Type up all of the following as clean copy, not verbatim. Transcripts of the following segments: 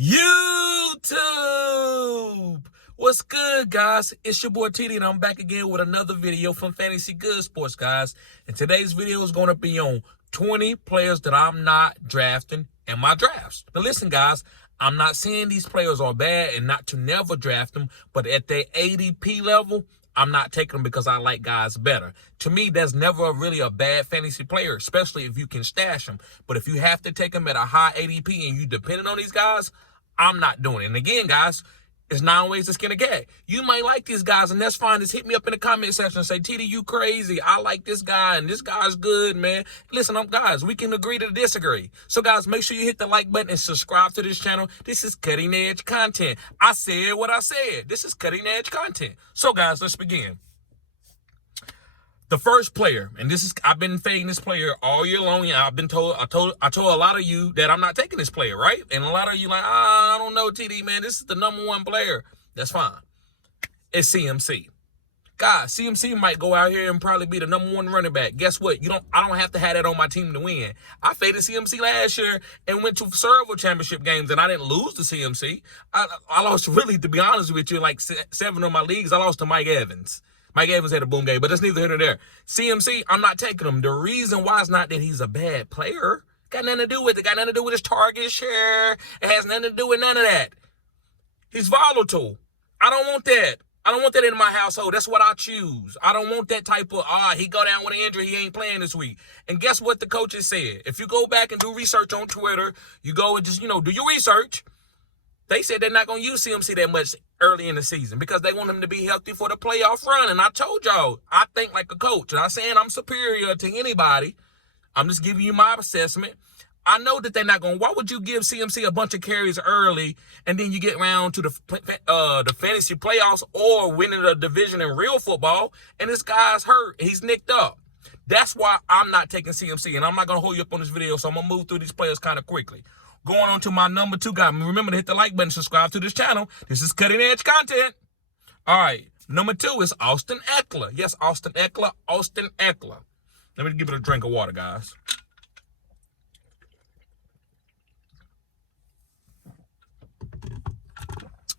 YouTube! What's good, guys? It's your boy TD, and I'm back again with another video from Fantasy Good Sports, guys. And today's video is going to be on 20 players that I'm not drafting in my drafts. Now, listen, guys, I'm not saying these players are bad and not to never draft them, but at their ADP level, I'm not taking them because I like guys better. To me, that's never really a bad fantasy player, especially if you can stash them. But if you have to take them at a high ADP and you depending on these guys, I'm not doing it. And again, guys, it's 9 ways to skin a cat. You might like these guys, and that's fine. Just hit me up in the comment section and say, TD, you crazy. I like this guy, and this guy's good, man. Listen, guys, we can agree to disagree. So, guys, make sure you hit the like button and subscribe to this channel. This is cutting-edge content. I said what I said. This is cutting-edge content. So, guys, let's begin. The first player, and I've been fading this player all year long. Yeah, I told a lot of you that I'm not taking this player, right? And a lot of you like, I don't know, TD, man, this is the #1 player. That's fine. It's CMC. Guys, CMC might go out here and probably be the #1 running back. Guess what? I don't have to have that on my team to win. I faded CMC last year and went to several championship games, and I didn't lose to CMC. I lost, really, to be honest with you, like 7 of my leagues. I lost to Mike Evans. Mike Evans had a boom game, but that's neither here nor there. CMC, I'm not taking him. The reason why is not that he's a bad player. Got nothing to do with it. Got nothing to do with his target share. It has nothing to do with none of that. He's volatile. I don't want that. I don't want that in my household. That's what I choose. I don't want that type of, he go down with an injury, he ain't playing this week. And guess what the coaches said? If you go back and do research on Twitter, you go and just, do your research. They said they're not going to use CMC that much early in the season because they want him to be healthy for the playoff run. And I told y'all, I think like a coach. I'm not saying I'm superior to anybody. I'm just giving you my assessment. I know that they're not going to. Why would you give CMC a bunch of carries early and then you get around to the fantasy playoffs or winning a division in real football and this guy's hurt. He's nicked up. That's why I'm not taking CMC. And I'm not going to hold you up on this video, so I'm going to move through these players kind of quickly. Going on to my '2 guy. Remember to hit the like button, subscribe to this channel. This is cutting edge content. All right. #2 is Austin Ekeler. Yes, Austin Ekeler. Austin Ekeler. Let me give it a drink of water, guys.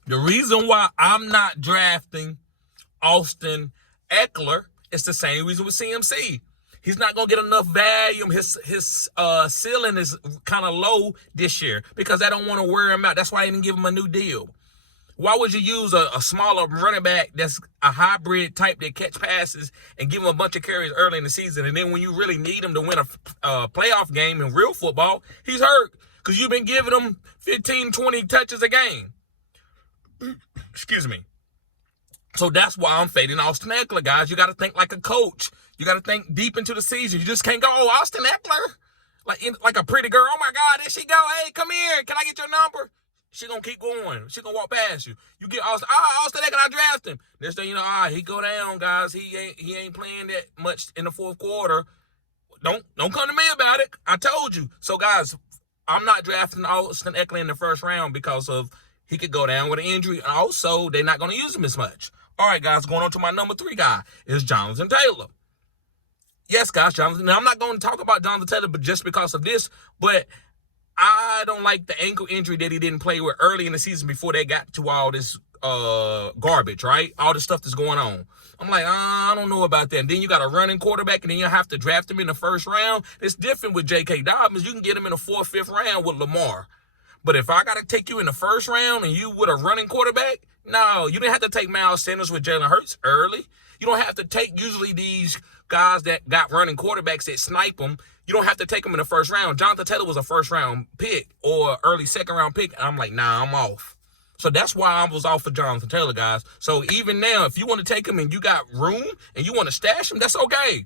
The reason why I'm not drafting Austin Ekeler is the same reason with CMC. He's not going to get enough volume. His ceiling is kind of low this year because I don't want to wear him out. That's why I didn't give him a new deal. Why would you use a smaller running back that's a hybrid type that catch passes and give him a bunch of carries early in the season? And then when you really need him to win a playoff game in real football, he's hurt because you've been giving him 15, 20 touches a game. Excuse me. So that's why I'm fading Austin Ekeler, guys. You got to think like a coach. You got to think deep into the season. You just can't go, Austin Ekeler? Like a pretty girl. Oh, my God, there she go. Hey, come here. Can I get your number? She going to keep going. She going to walk past you. You get Austin. Austin Ekeler, I draft him. Next thing you know, he go down, guys. He ain't playing that much in the fourth quarter. Don't come to me about it. I told you. So, guys, I'm not drafting Austin Ekeler in the first round because of he could go down with an injury. Also, they're not going to use him as much. All right, guys, going on to my #3 guy is Jonathan Taylor. Yes, guys, Jonathan. Now, I'm not going to talk about Jonathan Taylor but just because of this, but I don't like the ankle injury that he didn't play with early in the season before they got to all this garbage, right? All this stuff that's going on. I'm like, I don't know about that. And then you got a running quarterback, and then you have to draft him in the first round. It's different with J.K. Dobbins. You can get him in the 4th, 5th round with Lamar. But if I got to take you in the first round and you with a running quarterback, no, you didn't have to take Miles Sanders with Jalen Hurts early. You don't have to take usually these guys that got running quarterbacks that snipe them. You don't have to take them in the first round. Jonathan Taylor was a first-round pick or early second-round pick. And I'm like, nah, I'm off. So that's why I was off for Jonathan Taylor, guys. So even now, if you want to take him and you got room and you want to stash him, that's okay.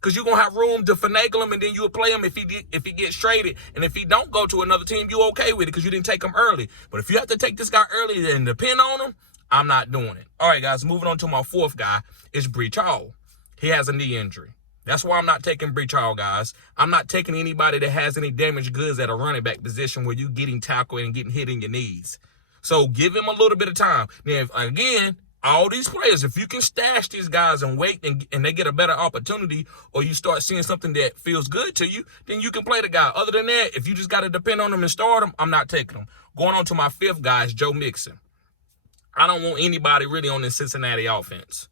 Because you're going to have room to finagle him, and then you'll play him if he gets traded. And if he don't go to another team, you okay with it because you didn't take him early. But if you have to take this guy early and depend on him, I'm not doing it. All right, guys, moving on to my 4th guy is Breach Hall. He has a knee injury. That's why I'm not taking Breach Hall, guys. I'm not taking anybody that has any damaged goods at a running back position where you're getting tackled and getting hit in your knees. So give him a little bit of time. Now, again, all these players, if you can stash these guys and wait and they get a better opportunity, or you start seeing something that feels good to you, then you can play the guy. Other than that, if you just got to depend on them and start them, I'm not taking them. Going on to my fifth guy is Joe Mixon. I don't want anybody really on this Cincinnati offense.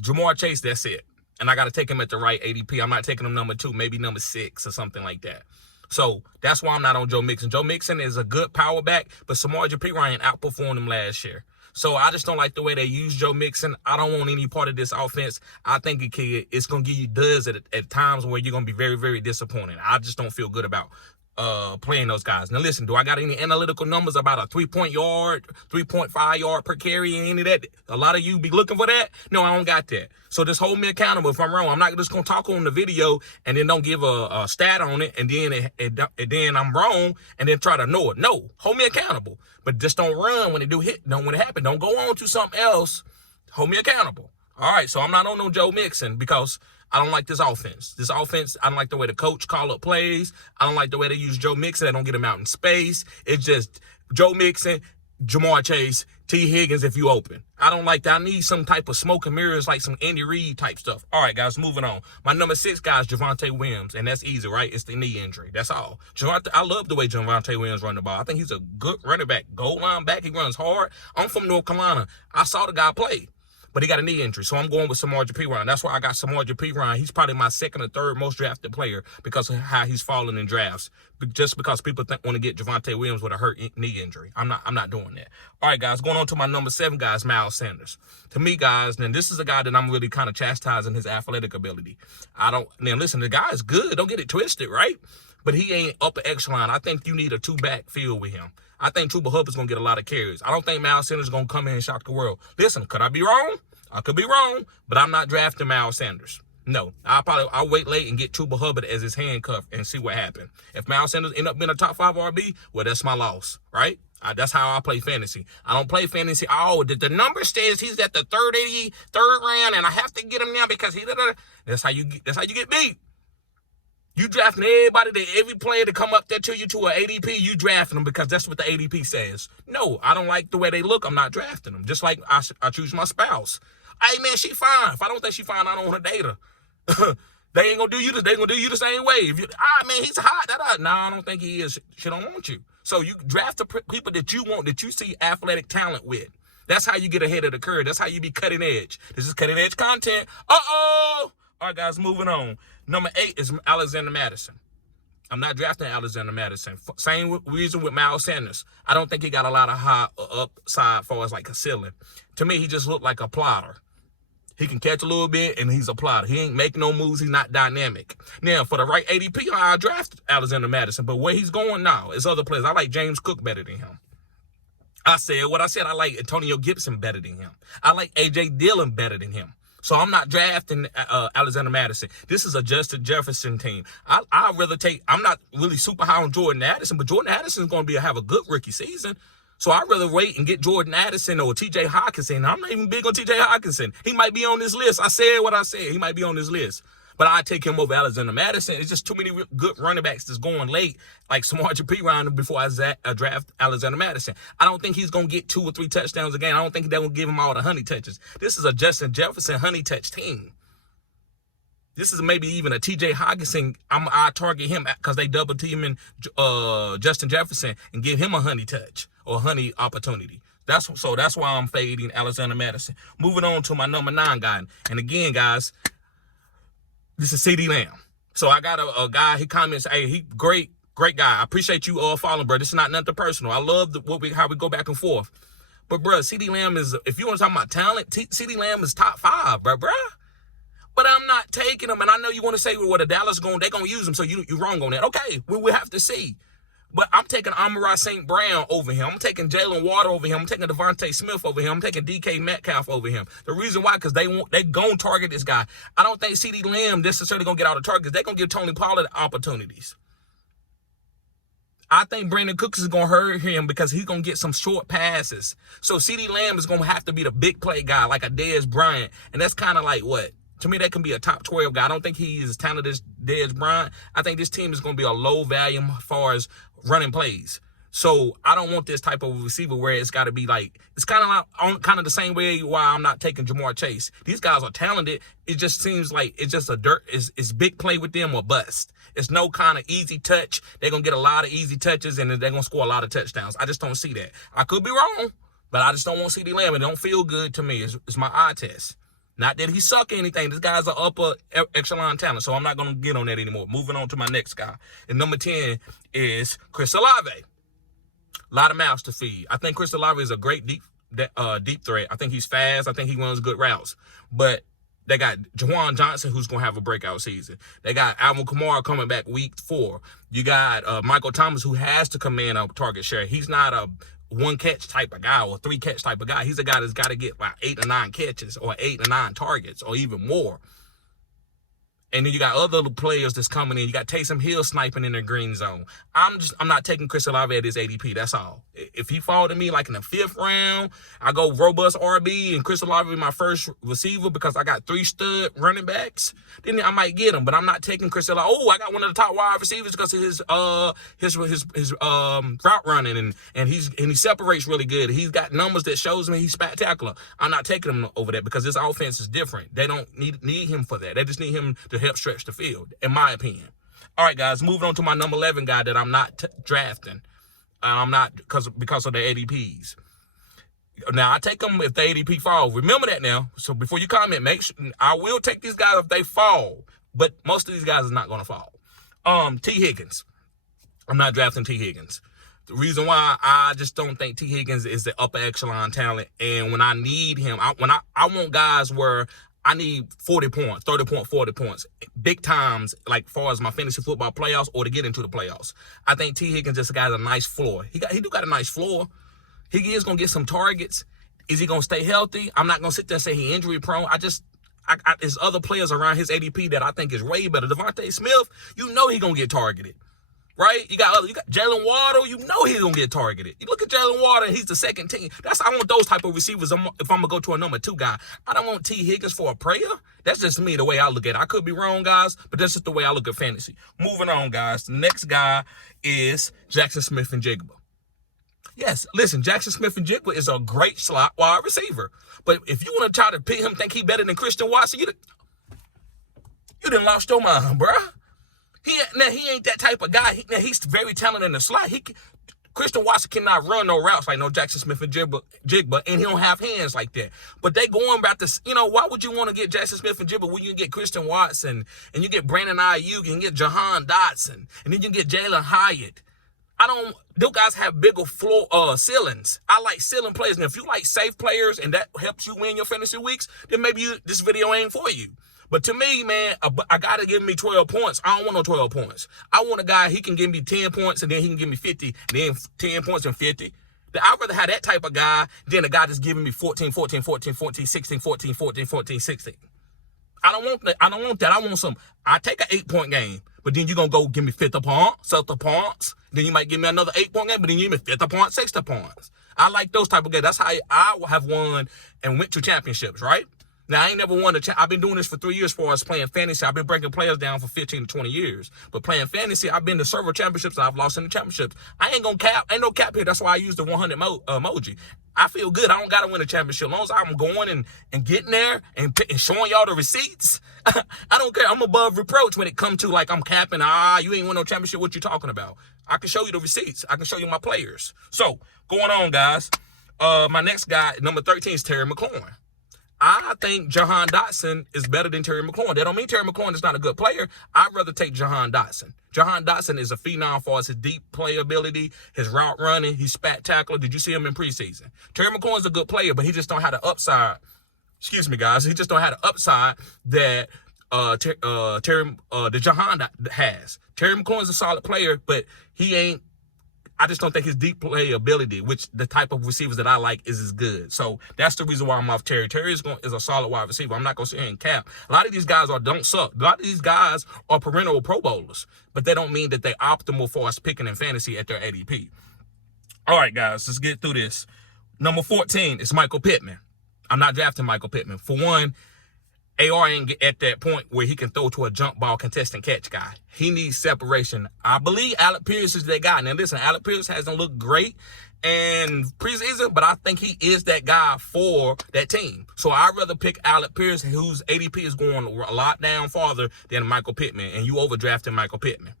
Jamar Chase, that's it. And I got to take him at the right ADP. I'm not taking him number 2, maybe number 6 or something like that. So that's why I'm not on Joe Mixon. Joe Mixon is a good power back, but Samaje Perine outperformed him last year. So I just don't like the way they use Joe Mixon. I don't want any part of this offense. I think it's going to give you duds at times where you're going to be very, very disappointed. I just don't feel good about playing those guys. Now listen, do I got any analytical numbers about a 3-point yard, 3.5 yard per carry, and any of that? A lot of you be looking for that. No, I don't got that. So just hold me accountable if I'm wrong. I'm not just gonna talk on the video and then don't give a stat on it, and then I'm wrong and then try to know it. No, hold me accountable, but just don't run when it do hit. Don't when it happen. Don't go on to something else. Hold me accountable. All right, so I'm not on no Joe Mixon because I don't like this offense. This offense, I don't like the way the coach call up plays. I don't like the way they use Joe Mixon. They don't get him out in space. It's just Joe Mixon, Jamar Chase, T. Higgins if you open. I don't like that. I need some type of smoke and mirrors, like some Andy Reid type stuff. All right, guys, moving on. My number 6 guy is Javonte Williams, and that's easy, right? It's the knee injury. That's all. I love the way Javonte Williams run the ball. I think he's a good running back, goal line back. He runs hard. I'm from North Carolina. I saw the guy play. But he got a knee injury, so I'm going with Samaje Perine. That's why I got Samaje Perine. He's probably my 2nd or 3rd most drafted player because of how he's fallen in drafts. Just because people want to get Javonte Williams with a hurt knee injury. I'm not doing that. All right, guys, going on to my number 7 guy is Miles Sanders. To me, guys, then this is a guy that I'm really kind of chastising his athletic ability. Listen, the guy is good. Don't get it twisted, right? But he ain't upper echelon. I think you need a 2-back field with him. I think Chuba Hubbard's going to get a lot of carries. I don't think Miles Sanders is going to come in and shock the world. Listen, could I be wrong? I could be wrong, but I'm not drafting Miles Sanders. No, I'll wait late and get Chuba Hubbard as his handcuff and see what happens. If Miles Sanders end up being a top 5 RB, well, that's my loss, right? That's how I play fantasy. I don't play fantasy. Oh, the number says he's at the 3rd round, and I have to get him now because That's how you get beat. You drafting every player to come up there to you to an ADP, you drafting them because that's what the ADP says. No, I don't like the way they look. I'm not drafting them. Just like I choose my spouse. Hey, man, she fine. If I don't think she fine, I don't want to date her. They ain't going to do you this. They going to do you the same way. If you, man, he's hot. Nah, I don't think he is. She don't want you. So you draft the people that you want, that you see athletic talent with. That's how you get ahead of the curve. That's how you be cutting edge. This is cutting edge content. Uh-oh. All right, guys, moving on. Number 8 is Alexander Madison. I'm not drafting Alexander Madison. Same reason with Miles Sanders. I don't think he got a lot of high upside for us like a ceiling. To me, he just looked like a plotter. He can catch a little bit, and he's a plotter. He ain't making no moves. He's not dynamic. Now, for the right ADP, I draft Alexander Madison. But where he's going now is other players. I like James Cook better than him. I said what I said. I like Antonio Gibson better than him. I like A.J. Dillon better than him. So I'm not drafting Alexander Madison. This is a Justin Jefferson team. I'd rather take, I'm not really super high on Jordan Addison, but Jordan Addison is going to have a good rookie season. So I'd rather wait and get Jordan Addison or T.J. Hockenson. I'm not even big on T.J. Hockenson. He might be on this list. I said what I said. He might be on this list. But I take him over Alexander Madison. It's just too many good running backs that's going late, like Samaje Perine, before I draft Alexander Madison. I don't think he's going to get 2 or 3 touchdowns a game. I don't think they're going to give him all the honey touches. This is a Justin Jefferson honey touch team. This is maybe even a T.J. Hockenson. I target him because they double teaming Justin Jefferson and give him a honey touch or honey opportunity. That's why I'm fading Alexander Madison. Moving on to my number 9 guy. And again, guys, this is CeeDee Lamb. So I got a guy, he comments, hey, he great guy. I appreciate you following, bro. This is not nothing personal. I love how we go back and forth. But, bro, CeeDee Lamb is, if you want to talk about talent, CeeDee Lamb is top 5, bro. But I'm not taking him. And I know you want to say, well, the Dallas they're going to use him, so you're wrong on that. Okay, we have to see. But I'm taking Amon-Ra St. Brown over him. I'm taking Jalen Waddle over him. I'm taking Devontae Smith over him. I'm taking DK Metcalf over him. The reason why, because they going to target this guy. I don't think CeeDee Lamb necessarily going to get all the targets. They're going to give Tony Pollard opportunities. I think Brandon Cooks is going to hurt him because he's going to get some short passes. So CeeDee Lamb is going to have to be the big play guy like a Dez Bryant. And that's kind of like what? To me, that can be a top 12 guy. I don't think he is as talented as Dez Bryant. I think this team is going to be a low volume as far as running plays. So I don't want this type of receiver where it's got to be like, it's kind of like kind of the same way why I'm not taking Jamar Chase. These guys are talented. It just seems like it's just it's big play with them or bust. It's no kind of easy touch. They're going to get a lot of easy touches and they're going to score a lot of touchdowns. I just don't see that. I could be wrong, but I just don't want CeeDee Lamb. It don't feel good to me. It's my eye test. Not that he suck or anything. This guy's an upper echelon talent, so I'm not going to get on that anymore. Moving on to my next guy. And number 10 is Chris Olave. A lot of mouths to feed. I think Chris Olave is a great deep threat. I think he's fast. I think he runs good routes. But they got Jawan Johnson, who's going to have a breakout season. They got Alvin Kamara coming back week 4. You got Michael Thomas, who has to command a target share. He's not a one-catch type of guy or 3-catch type of guy. He's a guy that's got to get about 8 or 9 catches or 8 or 9 targets or even more. And then you got other players that's coming in. You got Taysom Hill sniping in the green zone. I'm not taking Chris Olave at his ADP. That's all. If he fall to me like in the 5th round, I go robust RB and Chris Olave my first receiver because I got 3 stud running backs, then I might get him. But I'm not taking Chris Olave. Oh, I got one of the top wide receivers because of his route running and he separates really good. He's got numbers that shows me he's spectacular. I'm not taking him over that because this offense is different. They don't need him for that. They just need him to help stretch the field, in my opinion. All right, guys, moving on to my number 11 guy that I'm not drafting. I'm not because of the ADPs. Now, I take them if the ADP fall. Remember that now. So before you comment, make sure I will take these guys if they fall, but most of these guys are not going to fall. T. Higgins. I'm not drafting T. Higgins. The reason why I just don't think T. Higgins is the upper echelon talent, and when I need him, I want guys where I need 40 points, 30 points, 40 points, big times, like far as my fantasy football playoffs or to get into the playoffs. I think T. Higgins just got a nice floor. He do got a nice floor. He is going to get some targets. Is he going to stay healthy? I'm not going to sit there and say he injury prone. There's other players around his ADP that I think is way better. Devontae Smith, you know he going to get targeted. Right? You got Jalen Waddle, you know he's going to get targeted. You look at Jalen Waddle, and he's the second team. I want those type of receivers if I'm going to go to a number 2 guy. I don't want T. Higgins for a prayer. That's just me, the way I look at it. I could be wrong, guys, but that's just the way I look at fantasy. Moving on, guys. The next guy is Jackson Smith-Njigba. Yes, listen, Jackson Smith-Njigba is a great slot wide receiver. But if you want to try to pick him, think he better than Christian Watson, you done lost your mind, bruh. He ain't that type of guy. He's very talented in the slot. Christian Watson cannot run no routes like no Jackson Smith-Njigba, and he don't have hands like that. But they going about this, why would you want to get Jackson Smith-Njigba when you can get Christian Watson, and you get Brandon Ayuk, and get Jahan Dotson, and then you can get Jalen Hyatt? Those guys have bigger ceilings. I like ceiling players. And if you like safe players and that helps you win your fantasy weeks, then maybe this video ain't for you. But to me, man, I got to give me 12 points. I don't want no 12 points. I want a guy, he can give me 10 points, and then he can give me 50, and then 10 points and 50. I'd rather have that type of guy than a guy that's giving me 14, 14, 14, 14, 16, 14, 14, 14, 16. I don't want that. I want I take an 8-point game, but then you're going to go give me 50 points, 60 points. Then you might give me another 8-point game, but then you give me 50 points, 60 points. I like those type of games. That's how I have won and went to championships, right? Now, I ain't never won I've been doing this for 3 years for us playing fantasy. I've been breaking players down for 15 to 20 years. But playing fantasy, I've been to several championships, and I've lost in the championships. I ain't gonna cap. Ain't no cap here. That's why I use the 100 emoji. I feel good. I don't got to win a championship. As long as I'm going and getting there and showing y'all the receipts, I don't care. I'm above reproach when it comes to, like, I'm capping. You ain't win no championship. What you talking about? I can show you the receipts. I can show you my players. So, going on, guys. My next guy, number 13, is Terry McLaurin. I think Jahan Dotson is better than Terry McLaurin. That don't mean Terry McLaurin is not a good player. I'd rather take Jahan Dotson. Jahan Dotson is a phenom for his deep playability, his route running. He's spectacular. Did you see him in preseason? Terry McLaurin is a good player, but he just don't have the upside. Excuse me, guys. He just don't have the upside that Jahan has. Terry McLaurin is a solid player, but he ain't. I just don't think his deep playability, which the type of receivers that I like, is as good. So that's the reason why I'm off Terry. Terry is a solid wide receiver. I'm not going to sit here and cap. A lot of these guys don't suck. A lot of these guys are perennial Pro Bowlers, but they don't mean that they're optimal for us picking in fantasy at their ADP. All right, guys, let's get through this. Number 14 is Michael Pittman. I'm not drafting Michael Pittman. For one, AR ain't get at that point where he can throw to a jump ball contestant catch guy. He needs separation. I believe Alec Pierce is that guy. Now listen, Alec Pierce hasn't looked great in preseason, but I think he is that guy for that team. So I'd rather pick Alec Pierce, whose ADP is going a lot down farther than Michael Pittman, and you overdrafted Michael Pittman.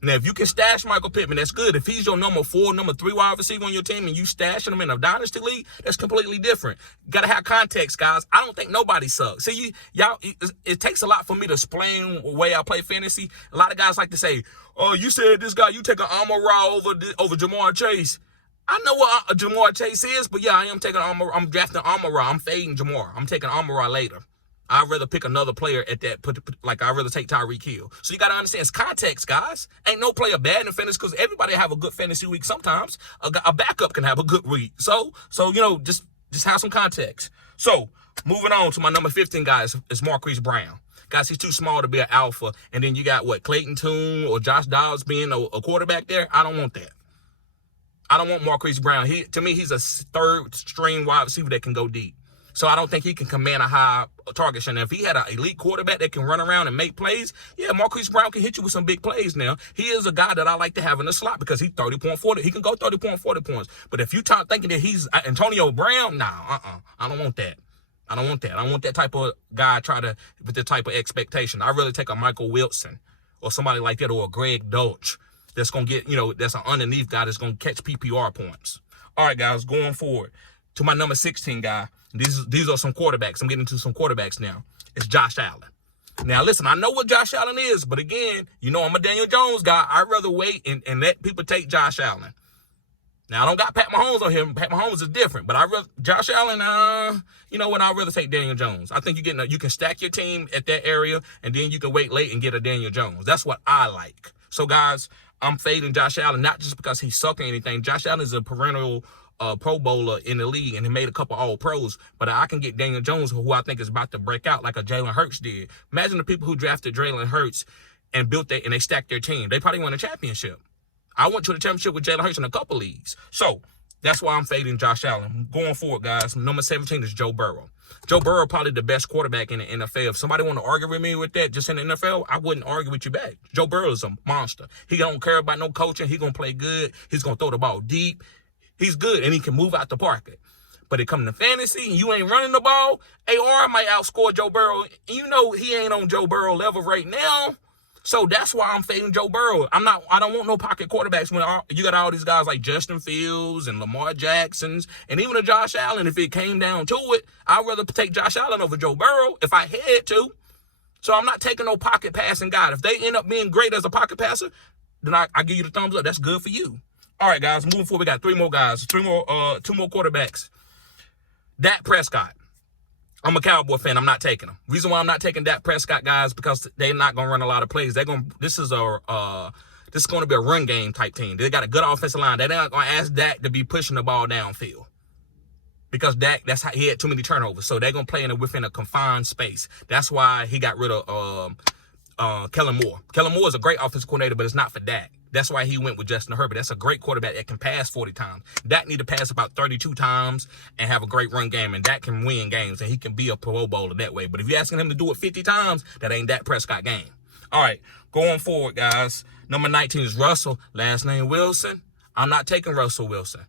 Now, if you can stash Michael Pittman, that's good. If he's your number 4, number 3 wide receiver on your team and you stashing him in a dynasty league, that's completely different. Got to have context, guys. I don't think nobody sucks. See, y'all, it takes a lot for me to explain the way I play fantasy. A lot of guys like to say, oh, you said this guy, you take an Amon-Ra over Jamar Chase. I know what Jamar Chase is, but yeah, I am taking I'm drafting Amon-Ra. I'm fading Jamar. I'm taking Amon-Ra later. I'd rather pick another player at that, like I'd rather take Tyreek Hill. So you got to understand, it's context, guys. Ain't no player bad in fantasy because everybody have a good fantasy week sometimes. A backup can have a good week. So you know, just have some context. So moving on to my number 15 guy is Marquise Brown. Guys, he's too small to be an alpha. And then you got, Clayton Tune or Josh Dobbs being a quarterback there. I don't want that. I don't want Marquise Brown. To me, he's a third-string wide receiver that can go deep. So I don't think he can command a high target share. Now, if he had an elite quarterback that can run around and make plays, yeah, Marquise Brown can hit you with some big plays now. He is a guy that I like to have in the slot because he's 30.40. He can go 30.40 points. But if you thinking that he's Antonio Brown, nah, I don't want that. I don't want that. I don't want that type of guy with the type of expectation. I'd rather take a Michael Wilson or somebody like that or a Greg Dolch that's going to get, that's an underneath guy that's going to catch PPR points. All right, guys, going forward to my number 16 guy. These are some quarterbacks. I'm getting to some quarterbacks now. It's Josh Allen. Now, listen, I know what Josh Allen is, but again, I'm a Daniel Jones guy. I'd rather wait and let people take Josh Allen. Now, I don't got Pat Mahomes on here. Pat Mahomes is different, but Josh Allen, you know what? I'd rather take Daniel Jones. I think you can stack your team at that area, and then you can wait late and get a Daniel Jones. That's what I like. So, guys, I'm fading Josh Allen, not just because he's sucking anything. Josh Allen is a perennial Pro Bowler in the league, and he made a couple All-Pros. But I can get Daniel Jones, who I think is about to break out like a Jalen Hurts did. Imagine the people who drafted Jalen Hurts and built that, and they stacked their team. They probably won a championship. I went to the championship with Jalen Hurts in a couple leagues. So that's why I'm fading Josh Allen. Going forward, guys, number 17 is Joe Burrow. Joe Burrow probably the best quarterback in the NFL. If somebody want to argue with me with that just in the NFL, I wouldn't argue with you back. Joe Burrow is a monster. He don't care about no coaching. He going to play good. He's going to throw the ball deep. He's good, and he can move out the pocket. But it come to fantasy, and you ain't running the ball, AR might outscore Joe Burrow. And he ain't on Joe Burrow level right now. So that's why I'm fading Joe Burrow. I don't want no pocket quarterbacks when you got all these guys like Justin Fields and Lamar Jacksons and even a Josh Allen. If it came down to it, I'd rather take Josh Allen over Joe Burrow if I had to. So I'm not taking no pocket passing guy. If they end up being great as a pocket passer, then I give you the thumbs up. That's good for you. All right, guys, moving forward, we got two more quarterbacks. Dak Prescott. I'm a Cowboy fan. I'm not taking him. Reason why I'm not taking Dak Prescott, guys, because they're not going to run a lot of plays. This is going to be a run game type team. They got a good offensive line. They're not going to ask Dak to be pushing the ball downfield. Because Dak, he had too many turnovers. So they're going to play within a confined space. That's why he got rid of Kellen Moore. Kellen Moore is a great offensive coordinator, but it's not for Dak. That's why he went with Justin Herbert. That's a great quarterback that can pass 40 times. Dak need to pass about 32 times and have a great run game, and Dak can win games, and he can be a Pro Bowler that way. But if you're asking him to do it 50 times, that ain't Dak Prescott game. All right, going forward, guys. Number 19 is Russell. Last name Wilson. I'm not taking Russell Wilson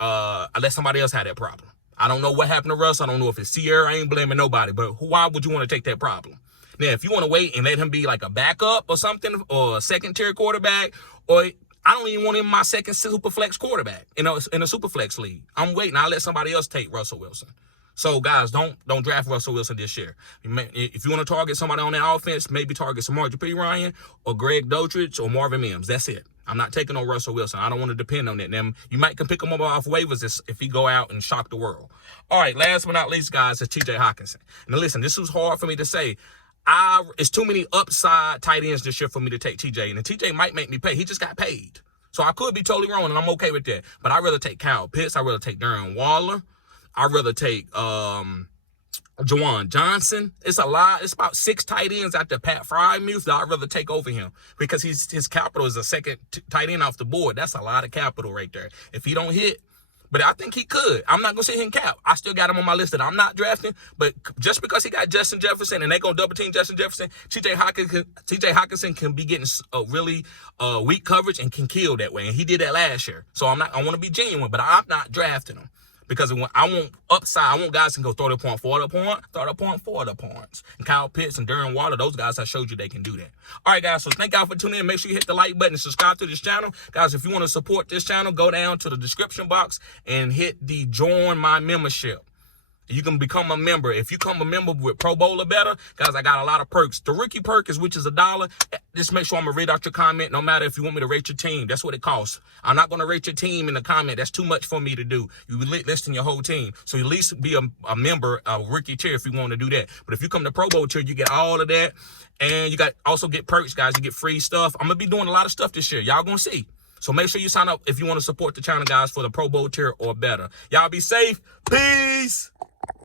unless somebody else had that problem. I don't know what happened to Russ. I don't know if it's Sierra. I ain't blaming nobody, but why would you want to take that problem? Now, if you want to wait and let him be like a backup or something, or a second-tier quarterback, or I don't even want him my second super flex quarterback in a super flex league. I'm waiting. I'll let somebody else take Russell Wilson. So, guys, don't draft Russell Wilson this year. If you want to target somebody on that offense, maybe target Samaje Perine or Greg Dolchich or Marvin Mims. That's it. I'm not taking on Russell Wilson. I don't want to depend on that. Now, you might can pick him up off waivers if he go out and shock the world. All right, last but not least, guys, is T.J. Hockenson. Now, listen, this was hard for me to say. It's too many upside tight ends this year for me to take TJ. And TJ might make me pay. He just got paid. So I could be totally wrong, and I'm okay with that. But I'd rather take Kyle Pitts. I'd rather take Darren Waller. I'd rather take Juwan Johnson. It's a lot. It's about 6 tight ends after Pat Freiermuth that I'd rather take over him because his capital is a second tight end off the board. That's a lot of capital right there. If he don't hit, But I think he could. I'm not going to sit here and cap. I still got him on my list that I'm not drafting. But just because he got Justin Jefferson and they going to double team Justin Jefferson, TJ Hockenson can be getting really weak coverage and can kill that way. And he did that last year. So I want to be genuine, but I'm not drafting him. Because I want upside. I want guys who can go throw the point, for the point, throw the point, for the points. And Kyle Pitts and Darren Waller, those guys I showed you they can do that. All right, guys, so thank y'all for tuning in. Make sure you hit the like button and subscribe to this channel. Guys, if you want to support this channel, go down to the description box and hit the join my membership. You can become a member. If you become a member with Pro Bowl or better, guys, I got a lot of perks. The rookie perk is, which is $1. Just make sure I'm going to read out your comment, no matter if you want me to rate your team. That's what it costs. I'm not going to rate your team in the comment. That's too much for me to do. You listing your whole team. So at least be a member, a rookie tier if you want to do that. But if you come to Pro Bowl tier, you get all of that. And you also get perks, guys. You get free stuff. I'm going to be doing a lot of stuff this year. Y'all going to see. So make sure you sign up if you want to support the channel, guys, for the Pro Bowl tier or better. Y'all be safe. Peace.